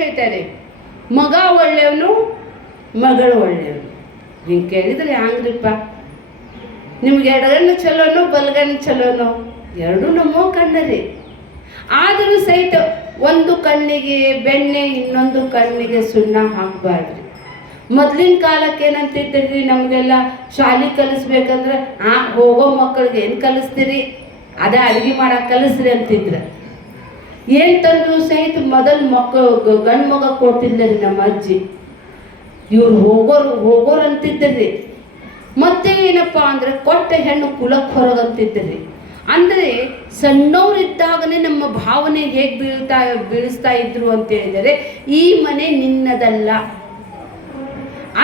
ಹೇಳ್ತಾರೆ, ಮಗ ಒಳ್ಳೆಯವನು, ಮಗಳು ಒಳ್ಳೆಯವನು. ಹಿಂಗೆ ಕೇಳಿದ್ರೆ ಹ್ಯಾಂಗ್ರಿಪ್ಪ? ನಿಮ್ಗೆ ಎಡಗಣ್ಣು ಚಲೋನೋ ಬಲಗಣ್ಣು ಚಲೋನೋ? ಎರಡೂ ನಮ್ಮೋ ಕಣ್ಣರಿ. ಆದರೂ ಸಹಿತ ಒಂದು ಕಣ್ಣಿಗೆ ಬೆಣ್ಣೆ, ಇನ್ನೊಂದು ಕಣ್ಣಿಗೆ ಸುಣ್ಣ ಹಾಕಬಾರ್ದ್ರಿ. ಮೊದಲಿನ ಕಾಲಕ್ಕೆ ಏನಂತಿದ್ರಿ, ನಮಗೆಲ್ಲ ಶಾಲೆ ಕಲಿಸ್ಬೇಕಂದ್ರೆ ಹೋಗೋ ಮಕ್ಕಳಿಗೆ ಏನು ಕಲಿಸ್ತೀರಿ, ಅದೇ ಅಡುಗೆ ಮಾಡಕ್ಕೆ ಕಲಿಸ್ರಿ ಅಂತಿದ್ರು. ಏನು ತಂದ್ರು ಸಹಿತ ಮೊದಲು ಮಕ್ಕಳು ಗಂಡು ಮಗ ಕೊಡ್ತಿದ್ರಿ ನಮ್ಮ ಅಜ್ಜಿ. ಇವ್ರು ಹೋಗೋರು ಅಂತಿದ್ರಿ. ಮತ್ತೆ ಏನಪ್ಪ ಅಂದರೆ ಕೊಟ್ಟ ಹೆಣ್ಣು ಕುಲಕ್ಕೆ ಹೊರಗಂತಿದ್ರಿ. ಅಂದರೆ ಸಣ್ಣವರಿದ್ದಾಗನೇ ನಮ್ಮ ಭಾವನೆ ಹೇಗೆ ಬೀಳಿಸ್ತಾ ಇದ್ರು ಅಂತ ಹೇಳಿದರೆ, ಈ ಮನೆ ನಿನ್ನದಲ್ಲ.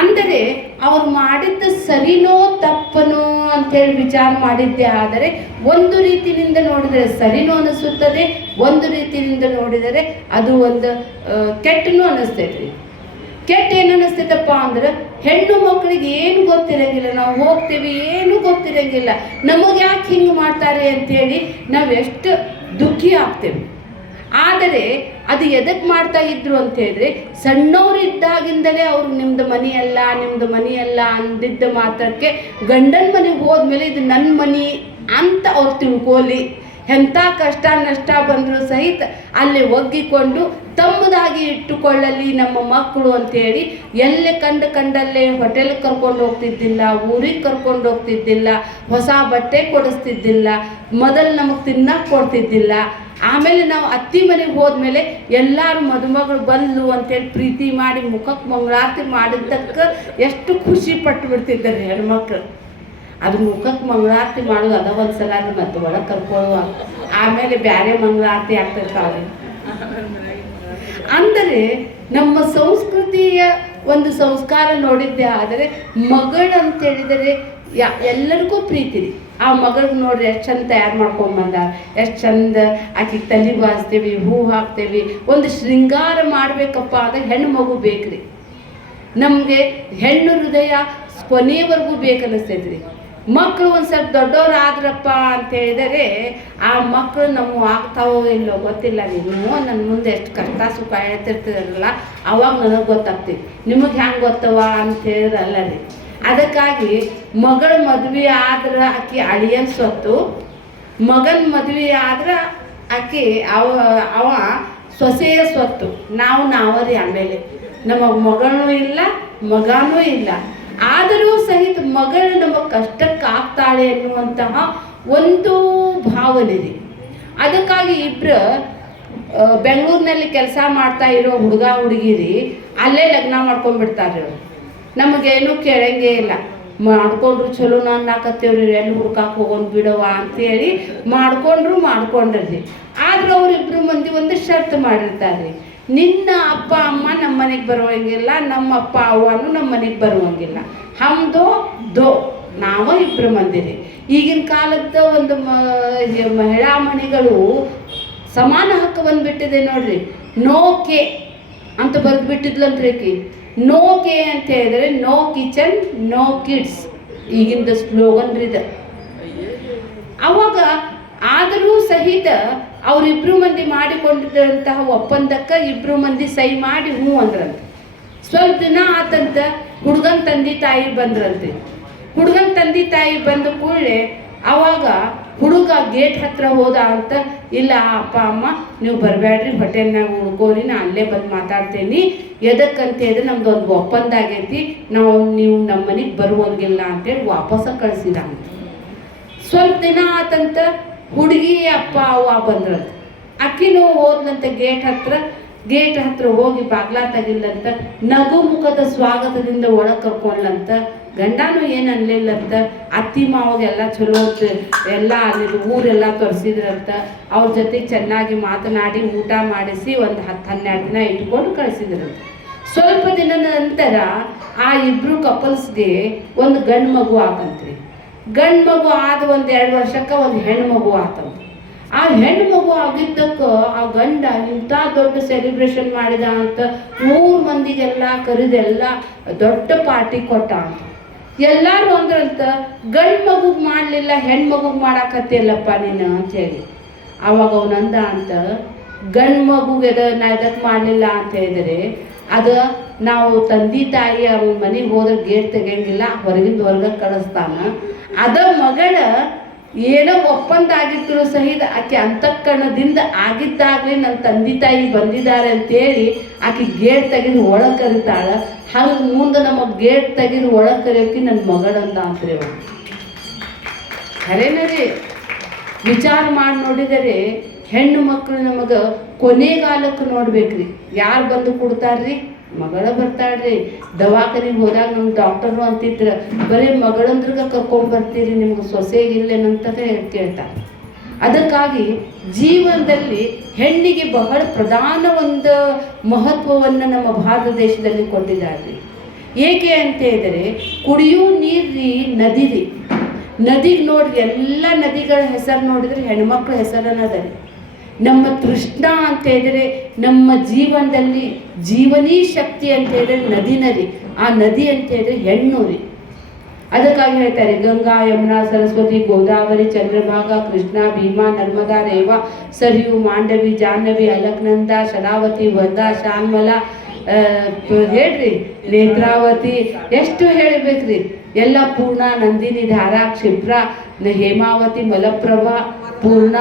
ಅಂದರೆ ಅವ್ರು ಮಾಡಿದ್ದ ಸರಿನೋ ತಪ್ಪನೋ ಅಂತೇಳಿ ವಿಚಾರ ಮಾಡಿದ್ದೆ ಆದರೆ ಒಂದು ರೀತಿಯಿಂದ ನೋಡಿದರೆ ಸರಿನೋ ಅನಿಸುತ್ತದೆ, ಒಂದು ರೀತಿಯಿಂದ ನೋಡಿದರೆ ಅದು ಒಂದು ಕೆಟ್ಟನೂ ಅನ್ನಿಸ್ತೈತ್ರಿ. ಕೆಟ್ಟ ಏನು ಅನ್ನಿಸ್ತೈತಪ್ಪ ಅಂದ್ರೆ, ಹೆಣ್ಣು ಮಕ್ಕಳಿಗೆ ಏನು ಗೊತ್ತಿರಂಗಿಲ್ಲ, ನಾವು ಹೋಗ್ತೀವಿ ಏನೂ ಗೊತ್ತಿರಂಗಿಲ್ಲ, ನಮಗೆ ಯಾಕೆ ಹಿಂಗೆ ಮಾಡ್ತಾರೆ ಅಂಥೇಳಿ ನಾವು ಎಷ್ಟು ದುಃಖಿ ಆಗ್ತೇವೆ. ಆದರೆ ಅದು ಎದಕ್ಕೆ ಮಾಡ್ತಾ ಇದ್ರು ಅಂತ ಹೇಳಿದ್ರೆ, ಸಣ್ಣವರು ಇದ್ದಾಗಿಂದಲೇ ಅವ್ರು ನಿಮ್ಮದು ಮನೆಯಲ್ಲ ಅಂದಿದ್ದ ಮಾತ್ರಕ್ಕೆ ಗಂಡನ ಮನೆಗೆ ಹೋದ್ಮೇಲೆ ಇದು ನನ್ನ ಮನೆ ಅಂತ ಅವ್ರು ತಿಳ್ಕೋಲಿ. ಎಂಥ ಕಷ್ಟ ನಷ್ಟ ಬಂದರೂ ಸಹಿತ ಅಲ್ಲಿ ಒಗ್ಗಿಕೊಂಡು ತಮ್ಮದಾಗಿ ಇಟ್ಟುಕೊಳ್ಳಲಿ ನಮ್ಮ ಮಕ್ಕಳು ಅಂತೇಳಿ ಎಲ್ಲೇ ಕಂಡಲ್ಲೇ ಹೋಟೆಲ್ಗೆ ಕರ್ಕೊಂಡು ಹೋಗ್ತಿದ್ದಿಲ್ಲ, ಊರಿಗೆ ಕರ್ಕೊಂಡು ಹೋಗ್ತಿದ್ದಿಲ್ಲ, ಹೊಸ ಬಟ್ಟೆ ಕೊಡಿಸ್ತಿದ್ದಿಲ್ಲ, ಮೊದಲು ನಮಗೆ ತಿನ್ನಕ್ಕೆ ಕೊಡ್ತಿದ್ದಿಲ್ಲ. ಆಮೇಲೆ ನಾವು ಅತ್ತಿ ಮನೆಗೆ ಹೋದ್ಮೇಲೆ ಎಲ್ಲರೂ ಮದುಮಗಳು ಬಂದ್ಲು ಅಂತೇಳಿ ಪ್ರೀತಿ ಮಾಡಿ ಮುಖಕ್ಕೆ ಮಂಗಳಾರತಿ ಮಾಡಿದ್ದಕ್ಕೆ ಎಷ್ಟು ಖುಷಿ ಪಟ್ಟು ಬಿಡ್ತಿದ್ದಾರೆ ಹೆಣ್ಮಕ್ಳು. ಅದು ಮುಖಕ್ಕೆ ಮಂಗಳಾರತಿ ಮಾಡೋದು ಅದ ಒಂದು ಸಲ, ಮತ್ತೆ ಒಳಗೆ ಕರ್ಕೊಳ್ಳುವ ಆಮೇಲೆ ಬೇರೆ ಮಂಗಳಾರತಿ ಆಗ್ತೈತೆ. ಅಂದರೆ ನಮ್ಮ ಸಂಸ್ಕೃತಿಯ ಒಂದು ಸಂಸ್ಕಾರ ನೋಡಿದ್ದೆ. ಆದರೆ ಮಗಳು ಅಂತೇಳಿದರೆ ಎಲ್ಲರಿಗೂ ಪ್ರೀತಿ ರೀ. ಆ ಮಗಳಿಗೆ ನೋಡ್ರಿ ಎಷ್ಟು ಚಂದ ತಯಾರು ಮಾಡ್ಕೊಂಬಂದ, ಎಷ್ಟು ಚಂದ ಆಕೆಗೆ ತಲೆ ಬಾಚ್ತೇವಿ, ಹೂ ಹಾಕ್ತೇವಿ. ಒಂದು ಶೃಂಗಾರ ಮಾಡಬೇಕಪ್ಪ ಅಂದರೆ ಹೆಣ್ಣು ಮಗು ಬೇಕ್ರಿ. ನಮಗೆ ಹೆಣ್ಣು ಹೃದಯ ಕೊನೆಯವರೆಗೂ ಬೇಕನ್ನಿಸ್ತೈತೆ ರೀ. ಮಕ್ಕಳು ಒಂದು ಸ್ವಲ್ಪ ದೊಡ್ಡವ್ರು ಆದ್ರಪ್ಪ ಅಂತ ಹೇಳಿದರೆ ಆ ಮಕ್ಕಳು ನಮ್ಮ ಆಗ್ತಾವೋ ಇಲ್ಲೋ ಗೊತ್ತಿಲ್ಲ. ನೀವು ನನ್ನ ಮುಂದೆ ಎಷ್ಟು ಕಷ್ಟ ಸುಖ ಹೇಳ್ತಿರ್ತೀರಲ್ಲ, ಅವಾಗ ನನಗೆ ಗೊತ್ತಾಗ್ತೀವಿ. ನಿಮಗೆ ಹೆಂಗೆ ಗೊತ್ತವ ಅಂತ ಹೇಳಿದ್ರಲ್ಲ ರೀ. ಅದಕ್ಕಾಗಿ ಮಗಳ ಮದುವೆ ಆದ್ರೆ ಆಕೆ ಅಳಿಯನ್ ಸ್ವತ್ತು, ಮಗನ ಮದುವೆ ಆದ್ರೆ ಆಕೆ ಅವ ಸೊಸೆಯ ಸ್ವತ್ತು. ನಾವರಿ. ಆಮೇಲೆ ನಮಗೆ ಮಗಳೂ ಇಲ್ಲ, ಮಗನೂ ಇಲ್ಲ. ಆದರೂ ಸಹಿತ ಮಗಳು ನಮಗೆ ಕಷ್ಟಕ್ಕೆ ಆಗ್ತಾಳೆ ಎನ್ನುವಂತಹ ಒಂದು ಭಾವನೆ ರೀ. ಅದಕ್ಕಾಗಿ ಇಬ್ಬರು ಬೆಂಗಳೂರಿನಲ್ಲಿ ಕೆಲಸ ಮಾಡ್ತಾ ಇರೋ ಹುಡುಗ ಹುಡುಗಿರಿ ಅಲ್ಲೇ ಲಗ್ನ ಮಾಡ್ಕೊಂಡ್ಬಿಡ್ತಾರೆ. ನಮಗೇನು ಕೇಳಂಗೇ ಇಲ್ಲ. ಮಾಡ್ಕೊಂಡ್ರು ಚಲೋ ಅನ್ನಕತ್ತೇವ್ರಿ, ಎಲ್ಲಿ ಹುಡ್ಕಾಕ್ ಹೋಗೋಣ ಬಿಡವ ಅಂತೇಳಿ ಮಾಡ್ಕೊಂಡ್ರಿ. ಆದ್ರೆ ಅವರಿಬ್ಬರು ಮಂದಿ ಒಂದು ಷರ್ತು ಮಾಡಿರ್ತಾರೆ, ನಿನ್ನ ಅಪ್ಪ ಅಮ್ಮ ನಮ್ಮ ಮನೆಗೆ ಬರುವಂಗಿಲ್ಲ, ನಮ್ಮ ಅಪ್ಪ ಅವ್ವನು ನಮ್ಮ ಮನೆಗೆ ಬರುವಂಗಿಲ್ಲ, ಹಮ್ದೋ ನಾವು ಇಬ್ಬರು ಮಂದಿರಿ. ಈಗಿನ ಕಾಲದ ಒಂದು ಮಹಿಳಾ ಮನೆಗಳು ಸಮಾನ ಹಕ್ಕು ಬಂದುಬಿಟ್ಟಿದೆ ನೋಡ್ರಿ. ನೋ ಕೆ ಅಂತ ಬರೆದುಬಿಟ್ಟಿದ್ಲಂತ್ರಿ ಆಕಿ. ನೋ ಕೆ ಅಂತ ಹೇಳಿದ್ರೆ ನೋ ಕಿಚನ್ ನೋ ಕಿಡ್ಸ್, ಈಗಿಂದ ಸ್ಲೋಗನ್ ರೀ. ಅವಾಗ ಆದರೂ ಸಹಿತ ಅವರಿಬ್ಬರು ಮಂದಿ ಮಾಡಿಕೊಂಡಿದ್ದಂತಹ ಒಪ್ಪಂದಕ್ಕೆ ಇಬ್ಬರು ಮಂದಿ ಸಹಿ ಮಾಡಿ ಹ್ಞೂ ಅಂದ್ರಂತೆ. ಸ್ವಲ್ಪ ದಿನ ಆತಂತ ಹುಡುಗನ ತಂದೆ ತಾಯಿ ಬಂದ್ರಂತೆ. ಹುಡುಗನ ತಂದೆ ತಾಯಿ ಬಂದ ಕೂಡಲೇ ಅವಾಗ ಹುಡುಗ ಗೇಟ್ ಹತ್ರ ಹೋದ ಅಂತ, ಇಲ್ಲ ಅಪ್ಪ ಅಮ್ಮ ನೀವು ಬರಬೇಡ್ರಿ, ಹೋಟೆಲ್ನಾಗ ಉಳ್ಕೋರಿ, ನಾನು ಅಲ್ಲೇ ಬಂದು ಮಾತಾಡ್ತೇನೆ. ಎದಕ್ಕಂತ ಹೇಳಿದ್ರೆ ನಮ್ದು ಒಂದು ಒಪ್ಪಂದ ಆಗೈತಿ, ನೀವು ನಮ್ಮ ಮನೆಗೆ ಬರುವಂಗಿಲ್ಲ ಅಂತೇಳಿ ವಾಪಸ್ಸ ಕಳಿಸಿದ. ಸ್ವಲ್ಪ ದಿನ ಆತಂತ ಹುಡುಗಿ ಅಪ್ಪ ಅವ್ವ ಬಂದ್ರಂತ. ಅಕ್ಕಿನೂ ಹೋದ್ಲಂತ ಗೇಟ್ ಹತ್ರ ಹೋಗಿ ಬಾಗ್ಲ ತೆಗಿಲ್ಲಂತ, ನಗು ಮುಖದ ಸ್ವಾಗತದಿಂದ ಒಳಗೆ ಕರ್ಕೊಂಡ್ಲಂತ. ಗಂಡನೂ ಏನು ಅನ್ಲಿಲ್ಲಂತ. ಅತ್ತಿ ಮಾವಾಗೆಲ್ಲ ಚಲೋ ಎಲ್ಲ ಅಲ್ಲಿ ಊರೆಲ್ಲ ತೋರಿಸಿದ್ರಂತ. ಅವ್ರ ಜೊತೆ ಚೆನ್ನಾಗಿ ಮಾತನಾಡಿ ಊಟ ಮಾಡಿಸಿ ಒಂದು 10-12 ದಿನ ಇಟ್ಕೊಂಡು ಕಳಿಸಿದ್ರಂತ. ಸ್ವಲ್ಪ ದಿನದ ನಂತರ ಆ ಇಬ್ಬರು ಕಪಲ್ಸ್ಗೆ ಒಂದು ಗಂಡು ಮಗು ಆತಂತ್ರಿ. ಗಂಡು ಮಗು ಆದ 1-2 ವರ್ಷಕ್ಕೆ ಒಂದು ಹೆಣ್ಣು ಮಗು ಆತಂತ. ಆ ಹೆಣ್ಣು ಮಗು ಆಗಿದ್ದಕ್ಕೆ ಆ ಗಂಡ ಇಂಥ ದೊಡ್ಡ ಸೆಲೆಬ್ರೇಷನ್ ಮಾಡಿದ ಅಂತ, 3 ಮಂದಿಗೆಲ್ಲ ಕರೆದೆಲ್ಲ ದೊಡ್ಡ ಪಾರ್ಟಿ ಕೊಟ್ಟ ಅಂತ. ಎಲ್ಲರೂ ಅಂದ್ರಂತ, ಗಂಡು ಮಗುಗೆ ಮಾಡಲಿಲ್ಲ ಹೆಣ್ಣು ಮಗುಗೆ ಮಾಡಾಕತ್ತಿಲ್ಲಪ್ಪ ನೀನು ಅಂತೇಳಿ. ಆವಾಗ ಅವನಂದ ಅಂತ, ಗಂಡು ಮಗುಗೆ ನಾ ಎದಕ್ಕೆ ಮಾಡಲಿಲ್ಲ ಅಂತ ಹೇಳಿದರೆ, ಅದು ನಾವು ತಂದೆ ತಾಯಿ ಅವ್ರ ಮನೆಗೆ ಹೋದ್ರೆ ಗೇಟ್ ತೆಗಿಯಂಗಿಲ್ಲ, ಹೊರಗೆ ಕಳಿಸ್ತಾನ. ಅದ ಮಗಳ ಏನೋ ಒಪ್ಪಂದ ಆಗಿದ್ರು ಸಹಿತ ಆಕೆ ಅಂತಃಕರಣದಿಂದ ಆಗಿದ್ದಾಗಲೇ ನನ್ನ ತಂದೆ ತಾಯಿ ಬಂದಿದ್ದಾರೆ ಅಂತೇಳಿ ಆಕೆ ಗೇಟ್ ತೆಗೆದು ಒಳಗೆ ಕರೀತಾಳೆ. ಹಂಗೆ ಮುಂದೆ ನಮಗೆ ಗೇಟ್ ತೆಗೆದು ಒಳಗೆ ಕರೆಯೋಕೆ ನನ್ನ ಮಗಳಂದ ಅಂತ್ರಿ. ಖರೇನ ರೀ, ವಿಚಾರ ಮಾಡಿ ನೋಡಿದರೆ ಹೆಣ್ಣು ಮಕ್ಕಳು ನಮಗೆ ಕೊನೆಗಾಲಕ್ಕೆ ನೋಡ್ಬೇಕ್ರಿ. ಯಾರು ಬಂದು ಕೊಡ್ತಾರ್ರಿ? ಮಗಳ ಬರ್ತಾಳ್ರಿ. ದವಾಖಾನೆಗೆ ಹೋದಾಗ ನಮ್ಮ ಡಾಕ್ಟರು ಅಂತಿದ್ರು, ಬರೀ ಮಗಳಂದ್ರಿಗೆ ಕರ್ಕೊಂಡ್ಬರ್ತೀರಿ, ನಿಮ್ಗೆ ಸೊಸೆಗಿಲ್ಲೇನಂತ ಕೇಳ್ತಾರೆ. ಅದಕ್ಕಾಗಿ ಜೀವನದಲ್ಲಿ ಹೆಣ್ಣಿಗೆ ಬಹಳ ಪ್ರಧಾನ ಒಂದು ಮಹತ್ವವನ್ನು ನಮ್ಮ ಭಾರತ ದೇಶದಲ್ಲಿ ಕೊಟ್ಟಿದ್ದಾರೆ. ಏಕೆ ಅಂತ ಹೇಳಿದರೆ, ಕುಡಿಯೋ ನೀರು ನದಿ ರೀ. ನದಿಗೆ ನೋಡ್ರಿ, ಎಲ್ಲ ನದಿಗಳ ಹೆಸರು ನೋಡಿದ್ರೆ ಹೆಣ್ಮಕ್ಳ ಹೆಸರನ್ನದ ರೀ. ನಮ್ಮ ತೃಷ್ಣ ಅಂತ ಹೇಳಿದರೆ ನಮ್ಮ ಜೀವನದಲ್ಲಿ ಜೀವನೀ ಶಕ್ತಿ ಅಂತ ಹೇಳಿದ್ರೆ ನದಿನ ರೀ. ಆ ನದಿ ಅಂತ ಹೇಳಿದ್ರೆ ಹೆಣ್ಣು ರೀ. ಅದಕ್ಕಾಗಿ ಹೇಳ್ತಾರೆ, ಗಂಗಾ, ಯಮುನಾ, ಸರಸ್ವತಿ, ಗೋದಾವರಿ, ಚಂದ್ರಭಾಗಾ, ಕೃಷ್ಣ, ಭೀಮಾ, ನರ್ಮದಾ, ರೇವಾ, ಸರಿಯು, ಮಾಂಡವಿ, ಜಾಹ್ನವಿ, ಅಲಕ್ನಂದ, ಶರಾವತಿ, ವರ್ಧಾ, ಶಾನ್ಮಲ, ಹೇಳ್ರಿ ನೇತ್ರಾವತಿ, ಎಷ್ಟು ಹೇಳಬೇಕ್ರಿ. ಎಲ್ಲ ಪೂರ್ಣ, ನಂದಿನಿ, ಧಾರಾ, ಕ್ಷಿಪ್ರ, ಹೇಮಾವತಿ, ಮಲಪ್ರಭಾ, ಪೂರ್ಣ,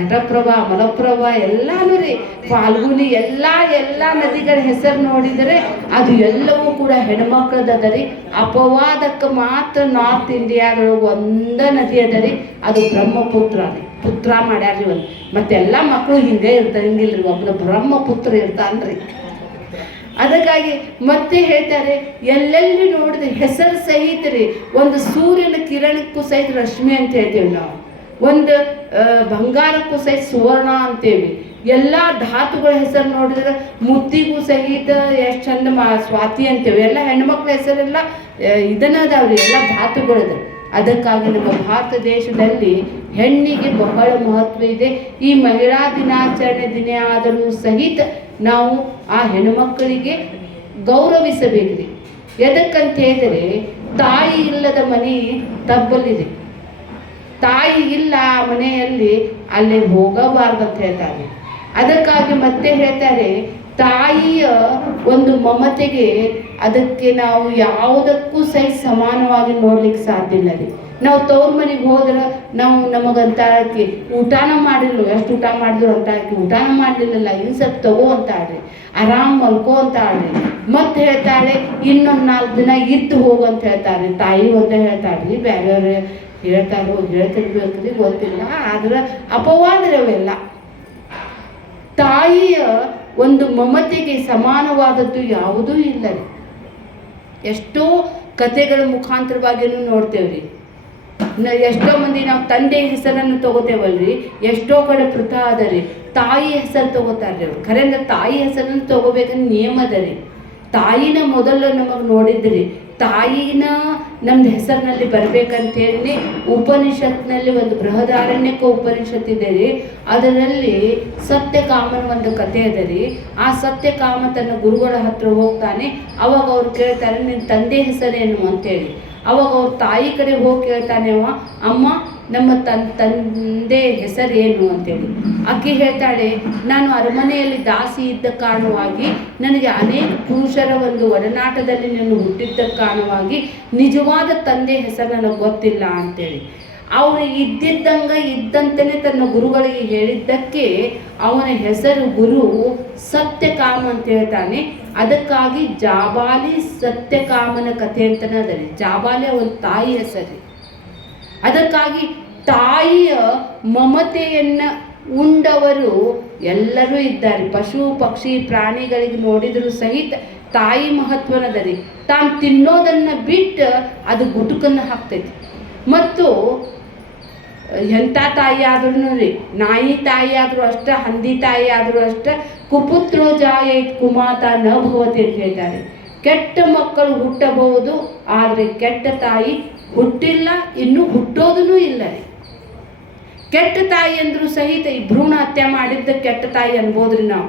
ಘಟಪ್ರಭಾ, ಮಲಪ್ರಭಾ, ಎಲ್ಲಾನು ರೀ. ಫಾಲ್ಗುನಿ, ಎಲ್ಲ ನದಿಗಳ ಹೆಸರು ನೋಡಿದರೆ ಅದು ಎಲ್ಲವೂ ಕೂಡ ಹೆಣ್ಮಕ್ಳದ ರೀ. ಅಪವಾದಕ್ಕೆ ಮಾತ್ರ ನಾರ್ತ್ ಇಂಡಿಯಾದೊಳಗೆ ಒಂದೇ ನದಿ ಅದ ರೀ, ಅದು ಬ್ರಹ್ಮಪುತ್ರ ರೀ. ಪುತ್ರ ಮಾಡ್ಯಾರ್ರಿ ಒಂದು. ಮತ್ತೆಲ್ಲ ಮಕ್ಕಳು ಹಿಂಗೆ ಹಿಂಗಿಲ್ರಿ, ಒಬ್ಬನ ಬ್ರಹ್ಮಪುತ್ರ ಇರ್ತಾನ್ರಿ. ಅದಕ್ಕಾಗಿ ಮತ್ತೆ ಹೇಳ್ತಾರೆ, ಎಲ್ಲೆಲ್ಲಿ ನೋಡಿದ್ರೆ ಹೆಸರು ಸಹಿತ ರೀ. ಒಂದು ಸೂರ್ಯನ ಕಿರಣಕ್ಕೂ ಸಹಿತ ರಶ್ಮಿ ಅಂತ ಹೇಳ್ತೀವಿ ನಾವು, ಒಂದು ಬಂಗಾರಕ್ಕೂ ಸಹಿತ ಸುವರ್ಣ ಅಂತೇವಿ. ಎಲ್ಲ ಧಾತುಗಳ ಹೆಸರು ನೋಡಿದ್ರೆ ಮುತ್ತಿಗೂ ಸಹಿತ ಎಷ್ಟು ಚಂದ ಸ್ವಾತಿ ಅಂತೇವೆ. ಎಲ್ಲ ಹೆಣ್ಮಕ್ಳ ಹೆಸರೆಲ್ಲ ಇದನ್ನ ಅದಾವ್ರಿ, ಎಲ್ಲ ಧಾತುಗಳದ. ಅದಕ್ಕಾಗಿ ನಮ್ಮ ಭಾರತ ದೇಶದಲ್ಲಿ ಹೆಣ್ಣಿಗೆ ಬಹಳ ಮಹತ್ವ ಇದೆ. ಈ ಮಹಿಳಾ ದಿನಾಚರಣೆ ದಿನ ಆದರೂ ಸಹಿತ ನಾವು ಆ ಹೆಣ್ಣುಮಕ್ಕಳಿಗೆ ಗೌರವಿಸಬೇಕ್ರಿ. ಎದಕ್ಕಂತ ಹೇಳಿದರೆ, ತಾಯಿ ಇಲ್ಲದ ಮನೆ ತಬ್ಬಲಿದೆ. ತಾಯಿ ಇಲ್ಲ ಆ ಮನೆಯಲ್ಲಿ ಅಲ್ಲಿ ಹೋಗಬಾರ್ದಂತ ಹೇಳ್ತಾರೆ. ಅದಕ್ಕಾಗಿ ಮತ್ತೆ ಹೇಳ್ತಾರೆ, ತಾಯಿಯ ಒಂದು ಮಮತೆಗೆ ಅದಕ್ಕೆ ನಾವು ಯಾವುದಕ್ಕೂ ಸಹಿತ ಸಮಾನವಾಗಿ ನೋಡ್ಲಿಕ್ಕೆ ಸಾಧ್ಯ ಇಲ್ಲ ರೀ. ನಾವು ತವ್ರ ಮನೆಗೆ ಹೋದ್ರೆ ನಾವು ನಮಗಂತ ಆಕಿ ಊಟನ ಮಾಡಿಲ್ಲ, ಎಷ್ಟು ಊಟ ಮಾಡಿದ್ರು ಅಂತ ಆಕಿ ಊಟನ ಮಾಡಲಿಲ್ಲಲ್ಲ, ಇನ್ನು ಸ್ವಲ್ಪ ತಗೋ ಅಂತ ಆಡ್ರಿ, ಆರಾಮ್ ಮಲ್ಕೋ ಅಂತ ಆಡ್ರಿ. ಮತ್ತೆ ಹೇಳ್ತಾಳೆ ಇನ್ನೊಂದು 4 ದಿನ ಇದ್ದು ಹೋಗು ಅಂತ ಹೇಳ್ತಾರೆ. ತಾಯಿ ಒಂದೇ ಹೇಳ್ತಾಳ್ರಿ, ಬೇರೆಯವ್ರು ಹೇಳ್ತಿರ್ಬೇಕ್ರಿ, ಗೊತ್ತಿಲ್ಲ. ಆದ್ರೆ ಅಪವಾದ್ರೆ ಅವೆಲ್ಲ. ತಾಯಿಯ ಒಂದು ಮಮತೆಗೆ ಸಮಾನವಾದದ್ದು ಯಾವುದೂ ಇಲ್ಲ ರೀ. ಎಷ್ಟೋ ಕಥೆಗಳ ಮುಖಾಂತರವಾಗಿಯೂ ನೋಡ್ತೇವ್ರಿ. ಎಷ್ಟೋ ಮಂದಿ ನಾವು ತಂದೆ ಹೆಸರನ್ನು ತಗೋತೇವಲ್ರಿ, ಎಷ್ಟೋ ಕಡೆ ಪ್ರಥಾ ಅದ ರೀ, ತಾಯಿ ಹೆಸರು ತಗೋತಾರ್ರಿ ಅವ್ರು. ಖರೆ ಅಂದ್ರೆ ತಾಯಿ ಹೆಸರನ್ನು ತಗೋಬೇಕಂದ್ರೆ ನಿಯಮ ಅದ ರೀ. ತಾಯಿನ ಮೊದಲು ನಮಗೆ ನೋಡಿದ್ರಿ, ತಾಯಿನ ನಮ್ದು ಹೆಸರಿನಲ್ಲಿ ಬರ್ಬೇಕಂತೇಳಿ ಉಪನಿಷತ್ನಲ್ಲಿ ಒಂದು ಬೃಹದಾರಣ್ಯಕ ಉಪನಿಷತ್ ಇದೆ ರೀ. ಅದರಲ್ಲಿ ಸತ್ಯಕಾಮನ ಒಂದು ಕಥೆ ಅದ ರೀ. ಆ ಸತ್ಯಕಾಮ ತನ್ನ ಗುರುಗಳ ಹತ್ರ ಹೋಗ್ತಾನೆ. ಅವಾಗ ಅವ್ರು ಕೇಳ್ತಾರೆ, ನಿನ್ನ ತಂದೆ ಹೆಸರೇನು ಅಂತೇಳಿ. ಅವಾಗ ಅವ್ರ ತಾಯಿ ಕಡೆ ಹೋಗಿ ಕೇಳ್ತಾನೆ ಅವ, ಅಮ್ಮ ನಮ್ಮ ತಂದೆ ಹೆಸರೇನು ಅಂತೇಳಿ. ಆಕೆ ಹೇಳ್ತಾಳೆ, ನಾನು ಅರಮನೆಯಲ್ಲಿ ದಾಸಿ ಇದ್ದ ಕಾರಣವಾಗಿ ನನಗೆ ಅನೇಕ ಪುರುಷರ ಒಂದು ಒಡನಾಟದಲ್ಲಿ ನಾನು ಹುಟ್ಟಿದ್ದ ಕಾರಣವಾಗಿ ನಿಜವಾದ ತಂದೆ ಹೆಸರು ನನಗೆ ಗೊತ್ತಿಲ್ಲ ಅಂತೇಳಿ. ಅವನು ಇದ್ದಂತೆಯೇ ತನ್ನ ಗುರುಗಳಿಗೆ ಹೇಳಿದ್ದಕ್ಕೆ ಅವನ ಹೆಸರು ಗುರು ಸತ್ಯಕಾಮ ಅಂತ ಹೇಳ್ತಾನೆ. ಅದಕ್ಕಾಗಿ ಜಾಬಾಲಿ ಸತ್ಯಕಾಮನ ಕಥೆ ಅಂತಲೇ ಅದ ರೀ. ಜಾಬಾಲಿ ಅವನ ತಾಯಿ ಹೆಸರು. ಅದಕ್ಕಾಗಿ ತಾಯಿಯ ಮಮತೆಯನ್ನು ಉಂಡವರು ಎಲ್ಲರೂ ಇದ್ದಾರೆ. ಪಶು ಪಕ್ಷಿ ಪ್ರಾಣಿಗಳಿಗೆ ನೋಡಿದರೂ ಸಹಿತ ತಾಯಿ ಮಹತ್ವನದ ರೀ. ತಾನು ತಿನ್ನೋದನ್ನು ಬಿಟ್ಟು ಅದು ಗುಟುಕನ್ನು ಹಾಕ್ತೈತಿ. ಮತ್ತು ಎಂಥ ತಾಯಿ ಆದ್ರೂ ರೀ, ನಾಯಿ ತಾಯಿ ಆದರೂ ಅಷ್ಟ, ಹಂದಿ ತಾಯಿ ಆದರೂ ಅಷ್ಟ, ಕುಪುತ್ರೋ ಜಾಯೇತ್ ಕುಮಾತ ನ ಭವತಿ ಅಂತ ಹೇಳ್ತಾರೆ. ಕೆಟ್ಟ ಮಕ್ಕಳು ಹುಟ್ಟಬಹುದು, ಆದರೆ ಕೆಟ್ಟ ತಾಯಿ ಹುಟ್ಟಿಲ್ಲ, ಇನ್ನೂ ಹುಟ್ಟೋದೂ ಇಲ್ಲ ರೀ. ಕೆಟ್ಟ ತಾಯಿ ಅಂದರೂ ಸಹಿತ ಈ ಭ್ರೂಣ ಹತ್ಯೆ ಮಾಡಿದ್ದ ಕೆಟ್ಟ ತಾಯಿ ಅನ್ಬೋದ್ರಿ ನಾವು.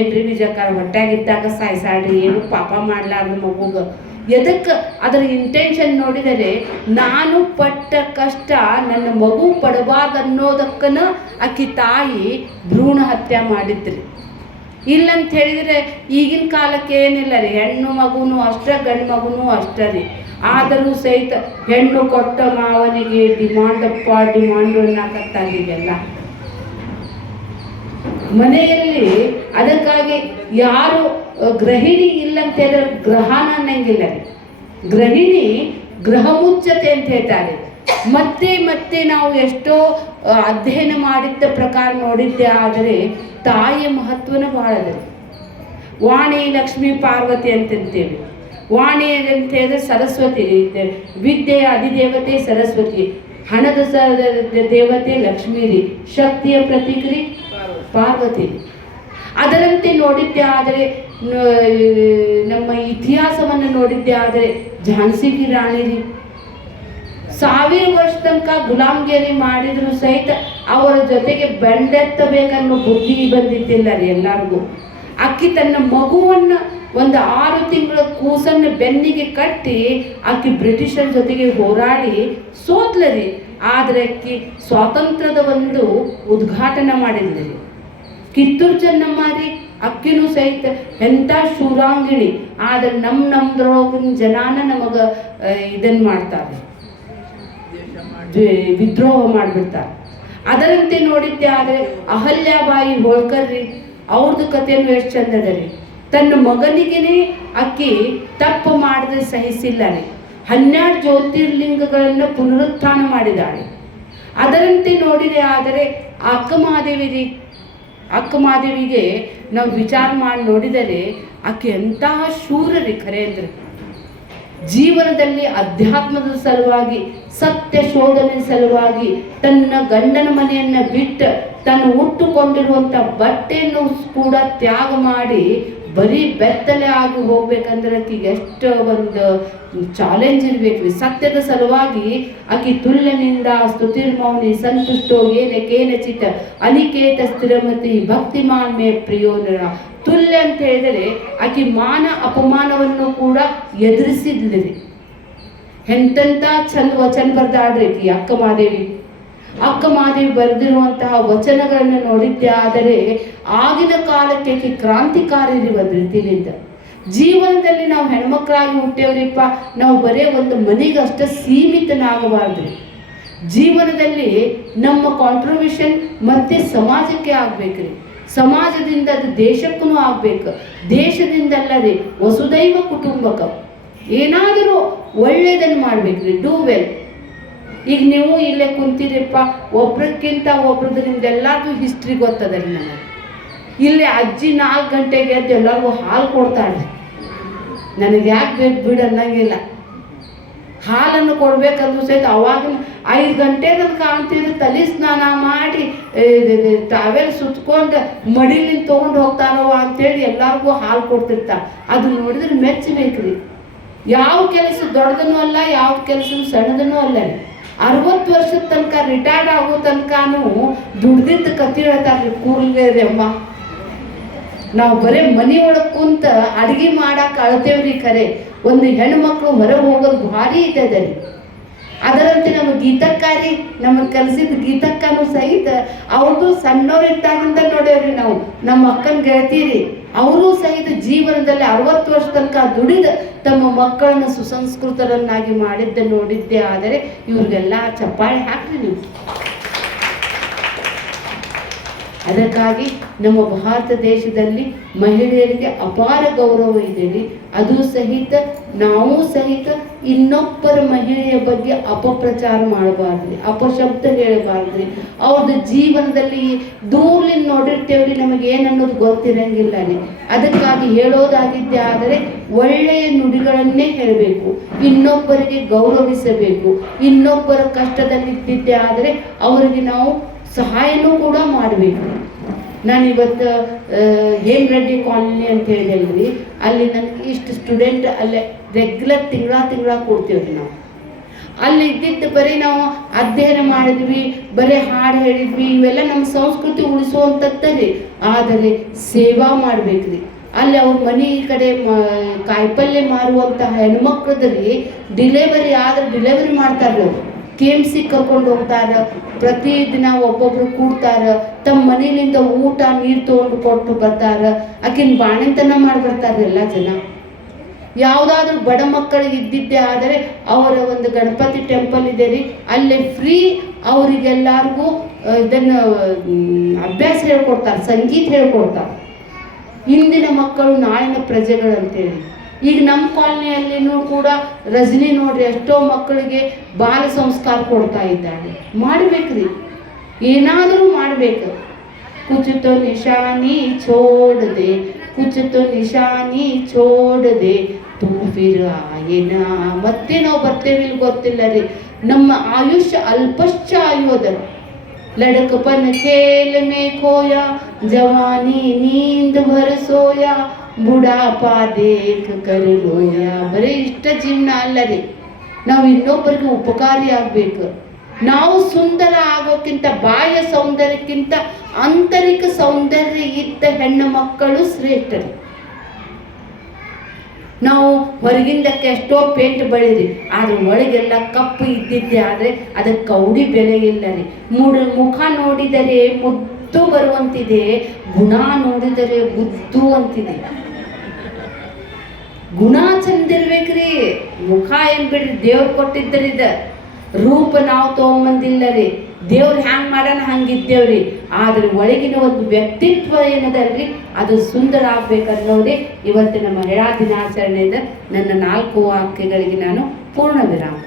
ಏನ್ರಿ ನಿಜಕ್ಕಾರ ಹೊಟ್ಟಾಗಿದ್ದಾಗ ಸಾಯಿಸಾಡ್ರಿ, ಏನು ಪಾಪ ಮಾಡ್ಲಾರ್ದು ಮಗುಗೆ ಎದಕ್ಕೆ ಅದರ ಇಂಟೆನ್ಷನ್ ನೋಡಿದರೆ ನಾನು ಪಟ್ಟ ಕಷ್ಟ ನನ್ನ ಮಗು ಪಡಬಾರ್ದನ್ನೋದಕ್ಕನ ಆಕಿ ತಾಯಿ ಭ್ರೂಣ ಹತ್ಯೆ ಮಾಡಿದ್ರಿ. ಇಲ್ಲಂತ ಹೇಳಿದರೆ ಈಗಿನ ಕಾಲಕ್ಕೆ ಏನಿಲ್ಲ ರೀ, ಹೆಣ್ಣು ಮಗುನೂ ಅಷ್ಟೇ ಗಂಡು ಮಗುನೂ ಅಷ್ಟೇ ರೀ. ಆದರೂ ಸಹಿತ ಹೆಣ್ಣು ಕೊಟ್ಟ ಮಾವನಿಗೆ ಡಿಮಾಂಡಪ್ಪ ಡಿಮಾಂಡು ಅನ್ನಕತ್ತಾಗಿದೆಲ್ಲ ಮನೆಯಲ್ಲಿ. ಅದಕ್ಕಾಗಿ ಯಾರು ಗೃಹಿಣಿ ಇಲ್ಲಂತ ಹೇಳಿದ್ರೆ ಗ್ರಹಣ ಅನ್ನಂಗಿಲ್ಲ ರೀ. ಗೃಹಿಣಿ ಗೃಹ ಮುಚ್ಚತೆ ಅಂತ ಹೇಳ್ತಾರೆ. ಮತ್ತೆ ಮತ್ತೆ ನಾವು ಎಷ್ಟೋ ಅಧ್ಯಯನ ಮಾಡಿದ್ದ ಪ್ರಕಾರ ನೋಡಿದ್ದೆ, ಆದರೆ ತಾಯಿಯ ಮಹತ್ವನ ಭಾಳ ಅದ. ವಾಣಿ ಲಕ್ಷ್ಮೀ ಪಾರ್ವತಿ ಅಂತಂತೇವೆ. ವಾಣಿ ಅಂತ ಹೇಳಿದ್ರೆ ಸರಸ್ವತಿ, ವಿದ್ಯೆಯ ಅಧಿದೇವತೆ ಸರಸ್ವತಿ, ಹಣದ ದೇವತೆ ಲಕ್ಷ್ಮೀ ರೀ, ಶಕ್ತಿಯ ಪ್ರತೀಕ ರೀ ಪಾರ್ವತಿ. ಅದರಂತೆ ನೋಡಿದ್ದೆ ಆದರೆ ನಮ್ಮ ಇತಿಹಾಸವನ್ನು ನೋಡಿದ್ದೆ ಆದರೆ ಝಾನ್ಸಿಗೆ ರಾಣಿ ರೀ 1000 ವರ್ಷ ತನಕ ಗುಲಾಮ್ಗಿರಿ ಮಾಡಿದ್ರು ಸಹಿತ ಅವರ ಜೊತೆಗೆ ಬೆಂಡೆತ್ತಬೇಕನ್ನೋ ಬುದ್ಧಿ ಬಂದಿದ್ದಿಲ್ಲ ರೀ ಎಲ್ಲರಿಗೂ. ಅಕ್ಕಿ ತನ್ನ ಮಗುವನ್ನು ಒಂದು 6 ತಿಂಗಳ ಕೂಸನ್ನು ಬೆನ್ನಿಗೆ ಕಟ್ಟಿ ಆಕಿ ಬ್ರಿಟಿಷರ ಜೊತೆಗೆ ಹೋರಾಡಿ ಸೋತ್ಲರಿ. ಆದರೆ ಅಕ್ಕಿ ಸ್ವಾತಂತ್ರ್ಯದ ಒಂದು ಉದ್ಘಾಟನೆ ಮಾಡಿದ್ರಿ. ಕಿತ್ತೂರು ಚೆನ್ನಮ್ಮ ರೀ, ಅಕ್ಕಿನೂ ಸಹಿತ ಎಂಥ ಶೂರಾಂಗಿಣಿ. ಆದರೆ ನಮ್ಮದ್ರೊಳಗಿನ ಜನಾನ ನಮಗೆ ಇದನ್ನು ಮಾಡ್ತಾರೆ, ವಿದ್ರೋಹ ಮಾಡಿಬಿಡ್ತಾರೆ. ಅದರಂತೆ ನೋಡಿದ್ದೆ ಆದರೆ ಅಹಲ್ಯಾಬಾಯಿ ಹೋಳ್ಕರ್ ರೀ, ಅವ್ರದ್ದು ಕಥೆಯನ್ನು ಎಷ್ಟು ಚಂದದ ರೀ. ತನ್ನ ಮಗನಿಗೆ ಅಕ್ಕಿ ತಪ್ಪು ಮಾಡಿದ್ರೆ ಸಹಿಸಿಲ್ಲ ರೀ. 12 ಜ್ಯೋತಿರ್ಲಿಂಗಗಳನ್ನು ಪುನರುತ್ಥಾನ ಮಾಡಿದ್ದಾಳೆ. ಅದರಂತೆ ನೋಡಿದೆ ಆದರೆ ಅಕ್ಕ ಮಹಾದೇವಿ ರೀ, ಅಕ್ಕ ಮಹಾದೇವಿಗೆ ನಾವು ವಿಚಾರ ಮಾಡಿ ನೋಡಿದರೆ ಆಕೆ ಎಂತಹ ಶೂರ ರೀ. ಖರೆ ಅಂದರೆ ಜೀವನದಲ್ಲಿ ಅಧ್ಯಾತ್ಮದ ಸಲುವಾಗಿ, ಸತ್ಯ ಶೋಧನೆ ಸಲುವಾಗಿ ತನ್ನ ಗಂಡನ ಮನೆಯನ್ನು ಬಿಟ್ಟು ತನ್ನ ಉಟ್ಟುಕೊಂಡಿರುವಂಥ ಬಟ್ಟೆಯನ್ನು ಕೂಡ ತ್ಯಾಗ ಮಾಡಿ ಬರೀ ಬೆತ್ತಲೆ ಆಗಿ ಹೋಗ್ಬೇಕಂದ್ರೆ ಆಕೆಗೆ ಎಷ್ಟು ಒಂದು ಚಾಲೆಂಜ್ ಇರ್ಬೇಕ್ರಿ. ಸತ್ಯದ ಸಲುವಾಗಿ ಆಕೆ ತುಲ್ಯನಿಂದ ಸ್ತುತಿರ್ಮೌನಿ ಸಂತುಷ್ಟೋ ಏನ ಕೇನಚಿತ ಅನಿಕೇತ ಸ್ಥಿರಮತಿ ಭಕ್ತಿಮಾನ್ ಮೇ ಪ್ರಿಯೋನರ. ತುಲ್ಯ ಅಂತ ಹೇಳಿದರೆ ಆಕೆ ಮಾನ ಅಪಮಾನವನ್ನು ಕೂಡ ಎದುರಿಸಿದ್ಲಿ. ಎಂತೆಂಥ ಚಂದ ವಚನ ಬರ್ದಾಡ್ರಿ ಆಕಿ ಅಕ್ಕ ಮಹಾದೇವಿ. ಅಕ್ಕ ಮಹಾದೇವಿ ಬರೆದಿರುವಂತಹ ವಚನಗಳನ್ನು ನೋಡಿದ್ದೆ ಆದರೆ ಆಗಿನ ಕಾಲಕ್ಕೆ ಆಕೆ ಕ್ರಾಂತಿಕಾರಿ ಒಂದು ರೀತಿಯಿಂದ. ಜೀವನದಲ್ಲಿ ನಾವು ಹೆಣ್ಮಕ್ಳಾಗಿ ಹುಟ್ಟೇವ್ರಿಪ್ಪ, ನಾವು ಬರೇ ಒಂದು ಮನೆಗಷ್ಟೇ ಸೀಮಿತನಾಗಬಾರ್ದು. ಜೀವನದಲ್ಲಿ ನಮ್ಮ ಕಾಂಟ್ರಿಬ್ಯೂಷನ್ ಮತ್ತೆ ಸಮಾಜಕ್ಕೆ ಆಗ್ಬೇಕ್ರಿ. ಸಮಾಜದಿಂದ ಅದು ದೇಶಕ್ಕೂ ಆಗ್ಬೇಕು. ದೇಶದಿಂದಲ್ಲದೆ ವಸುದೈವ ಕುಟುಂಬಕ ಏನಾದರೂ ಒಳ್ಳೆಯದನ್ನು ಮಾಡ್ಬೇಕ್ರಿ. Do well. ಈಗ ನೀವು ಇಲ್ಲೇ ಕುಂತೀರಿಪ್ಪ, ಒಬ್ರಕ್ಕಿಂತ ಒಬ್ರದ್ದು ನಿಮ್ದೆಲ್ಲರಿಗೂ ಹಿಸ್ಟ್ರಿ ಗೊತ್ತದ ರೀ. ನನಗೆ ಇಲ್ಲಿ ಅಜ್ಜಿ 4 ಗಂಟೆಗೆ ಎದ್ದು ಎಲ್ಲರಿಗೂ ಹಾಲು ಕೊಡ್ತಾಳೆ. ನನಗೆ ಯಾಕೆ ಬೇಕು ಬಿಡು ಅನ್ನಂಗಿಲ್ಲ. ಹಾಲನ್ನು ಕೊಡ್ಬೇಕಂದ್ರೂ ಸಹಿತ ಅವಾಗ 5 ಗಂಟೆ ತನಕ ಅಂತಿದ್ರೆ ತಲೆ ಸ್ನಾನ ಮಾಡಿ ಟಾವೆಲ್ ಸುತ್ಕೊಂಡು ಮಡಿಲಿಂದ ತೊಗೊಂಡು ಹೋಗ್ತಾರೋ ಅಂತೇಳಿ ಎಲ್ಲರಿಗೂ ಹಾಲು ಕೊಡ್ತಿರ್ತಾರೆ. ಅದು ನೋಡಿದ್ರೆ ಮೆಚ್ಚಬೇಕ್ರಿ. ಯಾವ ಕೆಲಸ ದೊಡ್ಡದೂ ಅಲ್ಲ, ಯಾವ ಕೆಲಸ ಸಣ್ಣದೂ ಅಲ್ಲ ರೀ. 60 ವರ್ಷದ ತನಕ ರಿಟೈರ್ಡ್ ಆಗೋ ತನಕನೂ ದುಡ್ದಿದ್ದು ಕತ್ತಿ ಹೇಳ್ತಾರೆ ಕೂರ್ಲೇ ರೀ ಅಮ್ಮ. ನಾವು ಬರೀ ಮನೆಯೊಳಗೆ ಕುಂತ ಅಡುಗೆ ಮಾಡಕ್ಕೆ ಅಳ್ತೇವ್ರಿ. ಖರೆ ಒಂದು ಹೆಣ್ಮಕ್ಳು ಹೊರಗೆ ಹೋಗೋದು ಭಾರಿ ಇದೆ ರೀ. ಅದರಂತೆ ನಮ್ಮ ಗೀತಕ್ಕಾರಿ ನಮ್ಮನ್ನು ಕಲಿಸಿದ ಗೀತಕ್ಕನೂ ಸಹಿತ ಅವ್ರದ್ದು ಸಣ್ಣವ್ರಿದ್ದಾಗಿಂದ ನೋಡೇವ್ರಿ ನಾವು. ನಮ್ಮ ಅಕ್ಕನ ಗೆಳತೀರಿ ಅವರು ಸಹಿತ ಜೀವನದಲ್ಲಿ 60 ವರ್ಷ ತನಕ ದುಡಿದ ತಮ್ಮ ಮಕ್ಕಳನ್ನು ಸುಸಂಸ್ಕೃತರನ್ನಾಗಿ ಮಾಡಿದ್ದೆ ನೋಡಿದ್ದೆ. ಆದರೆ ಇವ್ರಿಗೆಲ್ಲ ಚಪ್ಪಾಳೆ ಹಾಕ್ರಿ ನೀವು. ಅದಕ್ಕಾಗಿ ನಮ್ಮ ಭಾರತ ದೇಶದಲ್ಲಿ ಮಹಿಳೆಯರಿಗೆ ಅಪಾರ ಗೌರವ ಇದೆ ರೀ. ಅದು ಸಹಿತ ನಾವು ಸಹಿತ ಇನ್ನೊಬ್ಬರ ಮಹಿಳೆಯ ಬಗ್ಗೆ ಅಪಪ್ರಚಾರ ಮಾಡಬಾರ್ದ್ರಿ, ಅಪಶಬ್ದ ಹೇಳಬಾರ್ದ್ರಿ. ಅವ್ರದ್ದು ಜೀವನದಲ್ಲಿ ದೂರ್ಲಿಂದ ನೋಡಿರ್ತೇವ್ರಿ, ನಮಗೆ ಏನನ್ನೋದು ಗೊತ್ತಿರಂಗಿಲ್ಲ ರೀ. ಅದಕ್ಕಾಗಿ ಹೇಳೋದಾಗಿದ್ದೆ ಆದರೆ ಒಳ್ಳೆಯ ನುಡಿಗಳನ್ನೇ ಹೇಳಬೇಕು, ಇನ್ನೊಬ್ಬರಿಗೆ ಗೌರವಿಸಬೇಕು. ಇನ್ನೊಬ್ಬರ ಕಷ್ಟದಲ್ಲಿದ್ದಿದ್ದೆ ಆದರೆ ಅವರಿಗೆ ನಾವು ಸಹಾಯನೂ ಕೂಡ ಮಾಡಬೇಕು. ನಾನಿವತ್ತು ಹೇಮರೆಡ್ಡಿ ಕಾಲೋನಿ ಅಂತ ಹೇಳಿದ್ರಿ, ಅಲ್ಲಿ ನನಗೆ ಇಷ್ಟು ಸ್ಟೂಡೆಂಟ್ ಅಲ್ಲೇ ರೆಗ್ಯುಲರ್ ತಿಂಗಳ ಕೊಡ್ತೀವ್ರಿ ನಾವು. ಅಲ್ಲಿ ಇದ್ದಿದ್ದು ಬರೀ ನಾವು ಅಧ್ಯಯನ ಮಾಡಿದ್ವಿ, ಬರೀ ಹಾಡು ಹೇಳಿದ್ವಿ, ಇವೆಲ್ಲ ನಮ್ಮ ಸಂಸ್ಕೃತಿ ಉಳಿಸುವಂಥದ್ದು ರೀ. ಆದರೆ ಸೇವಾ ಮಾಡ್ಬೇಕ್ರಿ. ಅಲ್ಲಿ ಅವ್ರ ಮನೆ ಕಡೆ ಕಾಯಿಪಲ್ಯ ಮಾರುವಂತಹ ಹೆಣ್ಮಕ್ಳದಲ್ಲಿ ಡಿಲೆವರಿ ಆದ್ರೆ ಡಿಲೆವರಿ ಮಾಡ್ತಾರೆ. KMC ಕರ್ಕೊಂಡು ಹೋಗ್ತಾರ, ಪ್ರತಿದಿನ ಒಬ್ಬೊಬ್ರು ಕೂಡ್ತಾರ, ತಮ್ಮ ಮನೆಯಿಂದ ಊಟ ನೀರು ತೊಗೊಂಡು ಕೊಟ್ಟು ಬರ್ತಾರ. ಆಕಿನ ಬಾಣಂತನ ಮಾಡಿ ಬರ್ತಾರೆ ಎಲ್ಲ ಜನ. ಯಾವುದಾದ್ರೂ ಬಡ ಮಕ್ಕಳಿಗೆ ಇದ್ದಿದ್ದೆ ಆದರೆ ಅವರ ಒಂದು ಗಣಪತಿ ಟೆಂಪಲ್ ಇದೆ ರೀ, ಅಲ್ಲೇ ಫ್ರೀ ಅವರಿಗೆಲ್ಲರಿಗೂ ಇದನ್ನು ಅಭ್ಯಾಸ ಹೇಳ್ಕೊಡ್ತಾರೆ, ಸಂಗೀತ ಹೇಳ್ಕೊಡ್ತಾರೆ. ಇಂದಿನ ಮಕ್ಕಳು ನಾಳಿನ ಪ್ರಜೆಗಳು ಅಂತೇಳಿ. ಈಗ ನಮ್ಮ ಕಾಲನಿಯಲ್ಲಿನೂ ಕೂಡ ರಜನಿ ನೋಡ್ರಿ ಎಷ್ಟೋ ಮಕ್ಕಳಿಗೆ ಬಾಲ ಸಂಸ್ಕಾರ ಕೊಡ್ತಾ ಇದ್ದಾರೆ. ಮಾಡ್ಬೇಕ್ರಿ, ಏನಾದರೂ ಮಾಡ್ಬೇಕು. ಕುछ तो निशानी छोड़ दे, कुछ तो निशानी छोड़ दे, तू फिर आए ना. ಮತ್ತೆ ನಾವು ಬರ್ತೇವೆ ಇಲ್ಲಿ ಗೊತ್ತಿಲ್ಲ ರೀ. ನಮ್ಮ ಆಯುಷ್ಯ ಅಲ್ಪಶ್ಚ ಆಯೋದ. लड़कपन खेल में खोया, जवानी नींद भर सोया, ಬುಢಾಪಾ ದೇಖ ಕರ್ ಲೋಯಾ. ಬರೀ ಇಷ್ಟ ಜೀವನ ಅಲ್ಲ ರೀ. ನಾವು ಇನ್ನೊಬ್ಬರಿಗೆ ಉಪಕಾರಿ ಆಗ್ಬೇಕು. ನಾವು ಸುಂದರ ಆಗೋಕ್ಕಿಂತ ಬಾಹ್ಯ ಸೌಂದರ್ಯಕ್ಕಿಂತ ಆಂತರಿಕ ಸೌಂದರ್ಯ ಇದ್ದ ಹೆಣ್ಣು ಮಕ್ಕಳು ಶ್ರೇಷ್ಠರು. ನಾವು ಹೊರಗಿಂದಕ್ಕೆ ಎಷ್ಟೋ ಪೇಂಟ್ ಬಳಿರಿ, ಆದ್ರೆ ಒಳಗೆಲ್ಲ ಕಪ್ಪು ಇದ್ದಿದ್ದೆ ಆದರೆ ಅದಕ್ಕೆ ಕೌಡಿ ಬೆಲೆ ಇಲ್ಲ ರೀ. ಮುಖ ನೋಡಿದರೆ ಮುದ್ದು ಬರುವಂತಿದೆ, ಗುಣ ನೋಡಿದರೆ ಬುದ್ದು ಅಂತಿದೆ. ಗುಣ ಚಂದಿರ್ಬೇಕ್ರಿ, ಮುಖ ಏನ್ ಬಿಡ್ರಿ, ದೇವ್ರು ಕೊಟ್ಟಿದ್ದರಿದ ರೂಪ ನಾವು ತಗೊಂಬಂದಿಲ್ಲ ರೀ. ದೇವ್ರು ಹ್ಯಾಂಗ್ ಮಾಡೋಣ ಹಂಗಿದ್ದೇವ್ರಿ. ಆದ್ರೆ ಒಳಗಿನ ಒಂದು ವ್ಯಕ್ತಿತ್ವ ಏನದಲ್ರಿ ಅದು ಸುಂದರ ಆಗ್ಬೇಕನ್ನೋದೇ ಇವತ್ತಿನ ಮಹಿಳಾ ದಿನಾಚರಣೆಯಿಂದ ನನ್ನ 4 ವಾಕ್ಯಗಳಿಗೆ ನಾನು ಪೂರ್ಣ ವಿರಾಮ.